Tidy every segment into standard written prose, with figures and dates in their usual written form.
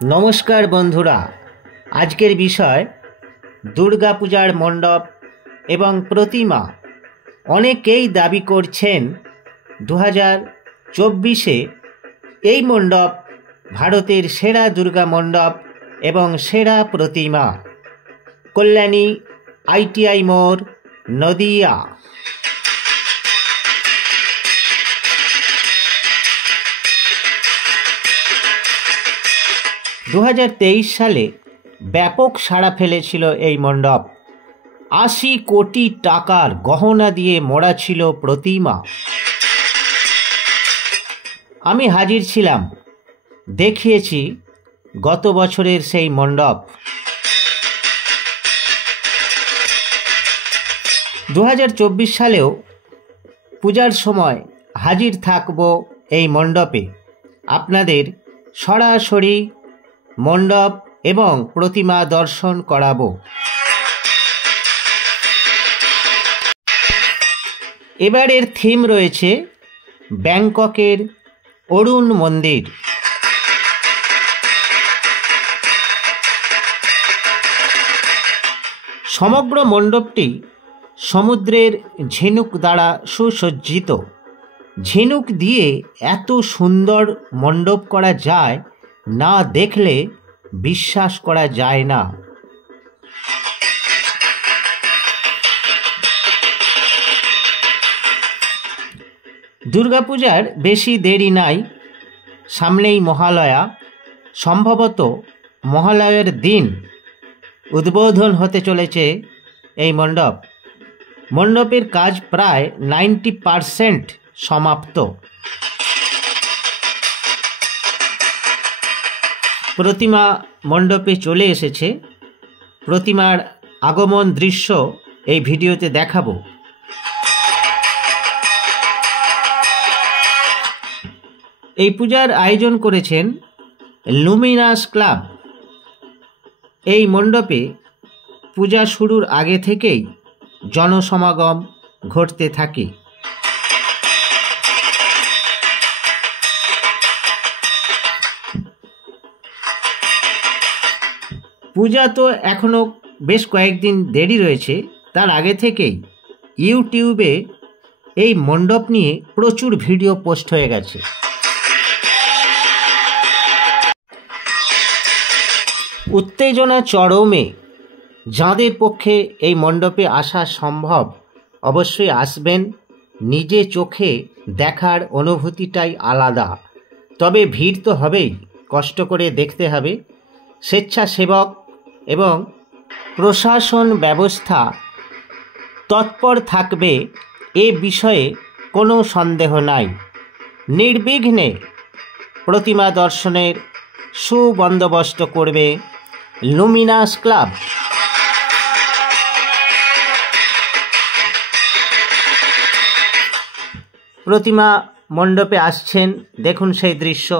নমস্কার বন্ধুরা, আজকের বিষয় দুর্গাপূজার মণ্ডপ এবং প্রতিমা। অনেকেই দাবি করছেন 2024-এ এই মণ্ডপ ভারতের সেরা দুর্গা মণ্ডপ এবং সেরা প্রতিমা। কল্যাণী, ITI মোড়, নদিয়া। 2023 সালে ব্যাপক সাড়া ফেলেছিল এই মণ্ডপ। 80 কোটি টাকার গহনা দিয়ে মোড়া ছিল প্রতিমা। আমি হাজির ছিলাম, দেখিয়েছি গত বছরের সেই মণ্ডপ। 2024 সালেও পূজার সময় হাজির থাকব এই মণ্ডপে। আপনাদের সরাসরি মণ্ডপ এবং প্রতিমা দর্শন করাবো। এবারের থিম রয়েছে ব্যাংককের অরুণ মন্দির। সমগ্র মণ্ডপটি সমুদ্রের ঝিনুক দ্বারা সুসজ্জিত। ঝিনুক দিয়ে এত সুন্দর মণ্ডপ করা যায়, না দেখলে বিশ্বাস করা যায় না। দুর্গাপূজার বেশি দেরি নাই, সামনেই মহালয়া। সম্ভবত মহালয়ার দিন উদ্বোধন হতে চলেছে এই মণ্ডপ। মণ্ডপের কাজ প্রায় 90% সমাপ্ত। প্রতিমা মণ্ডপে চলে এসেছে। প্রতিমার আগমন দৃশ্য এই ভিডিওতে দেখাবো। এই পূজার আয়োজন করেছেন লুমিনাস ক্লাব। এই মণ্ডপে পূজা শুরুর আগে থেকেই জনসমাগম ঘটতে থাকে। পূজা তো এখনও বেশ কয়েকদিন দেরি রয়েছে, তার আগে থেকেই ইউটিউবে এই মণ্ডপ নিয়ে প্রচুর ভিডিও পোস্ট হয়ে গেছে। উত্তেজনা চরমে। যাঁদের পক্ষে এই মণ্ডপে আসা সম্ভব অবশ্যই আসবেন। নিজে চোখে দেখার অনুভূতিটাই আলাদা। তবে ভিড় তো হবেই, কষ্ট করে দেখতে হবে। স্বেচ্ছাসেবক এবং প্রশাসন ব্যবস্থা তৎপর থাকবে, এ বিষয়ে কোনো সন্দেহ নাই। নির্বিঘ্নে প্রতিমা দর্শনের সুবন্দোবস্ত করবে লুমিনাস ক্লাব। প্রতিমা মণ্ডপে আসছেন, দেখুন সেই দৃশ্য।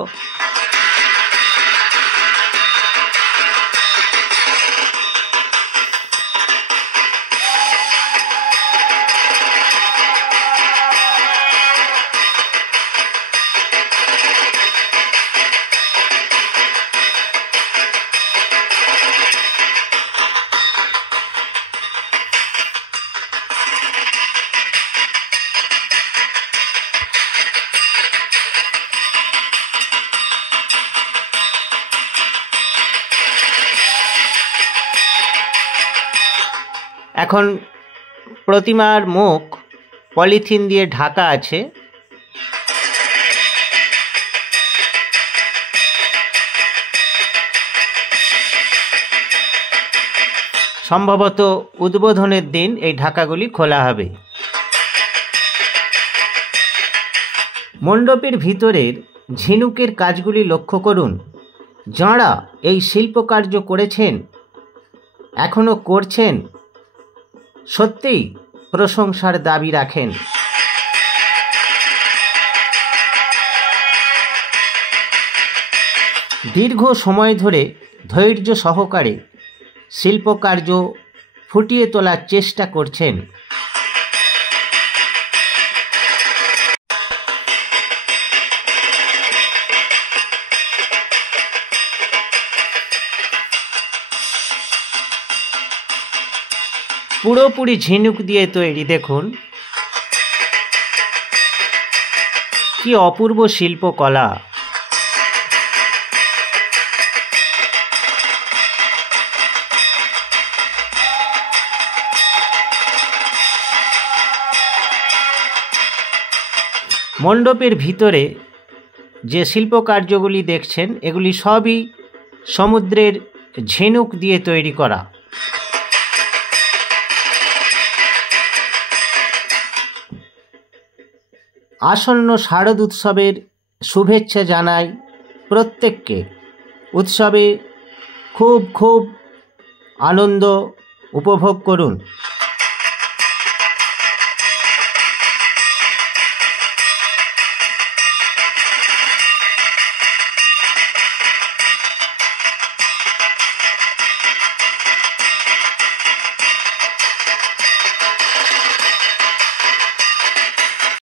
এখন প্রতিমার মুখ পলিথিন দিয়ে ঢাকা আছে। সম্ভবত উদ্বোধনের দিন এই ঢাকাগুলি খোলা হবে। মণ্ডপের ভিতরের ঝিনুকের কাজগুলি লক্ষ্য করুন। যাঁরা এই শিল্পকার্য করেছেন, এখনও করছেন, সত্যিই প্রশংসার দাবি রাখেন। দীর্ঘ সময় ধরে ধৈর্য সহকারে শিল্পকার্য ফুটিয়ে তোলার চেষ্টা করছেন। পুরোপুরি ঝিনুক দিয়ে তৈরি। দেখুন কি অপূর্ব শিল্পকলা। মণ্ডপের ভিতরে যে শিল্পকার্যগুলি দেখছেন এগুলি সবই সমুদ্রের ঝিনুক দিয়ে তৈরি করা। আসন্ন শারদ উৎসবের শুভেচ্ছা জানাই প্রত্যেককে। উৎসবে খুব আনন্দ উপভোগ করুন।